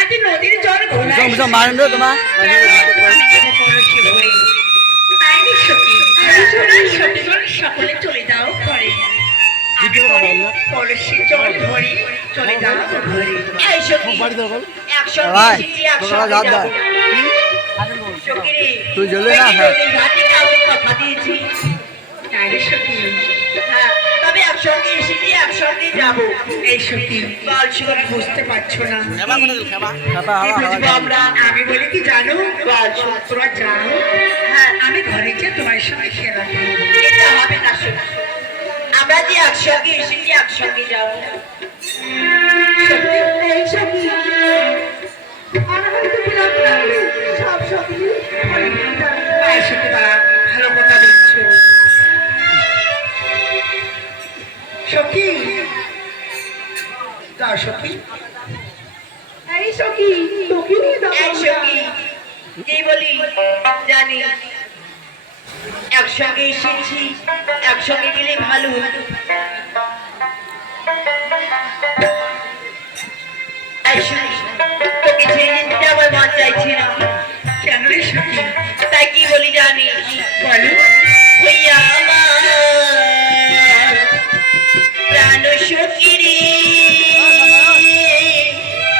আজ নদীর জল ঘোলায় মারেন্দ্র তোমার সকলে চলে যাও ঘরে। কলসি জল ধরে চলে যাও ঘরে। এই সখী, একসঙ্গে এসেছি, একসঙ্গে যাবো। সখী রে, তুই জ্বলে না, ওই নদীর ঘাটে কাউকে কথা দিয়েছি। তাই রে সখী, হ্যাঁ, তবে একসঙ্গে এসেছি, একসঙ্গে যাবো। এই সখী, বল সখী, বুঝতে পারছো না কি বুঝবো আমরা? আমি বলি কি জানো, বল সখী, তোমরা জানো, হ্যাঁ, আমি ঘরে গিয়ে তোমার সঙ্গে খেলা করবো। এটা হবে না সখী, আমরা যে একসঙ্গে এসেছি, একসঙ্গে যাবো। সত্যি, এই সখী, আর হয়তো বিরাম লাগলো, সব সখী, এই সখী, দাঁড়া, ভালো কথা দিচ্ছ। সখী, যাও সখী, এই সখী, তোকে নিয়ে যাবো। এই সখী, কি বলি জানি, একসঙ্গে এসেছি, একসঙ্গে গেলে ভালো হতো। এই সখী, তোকে ছেড়ে যেতে আমার মন চাইছে না। কেন রে সখী? তাই কি বলি জানিস? বলো।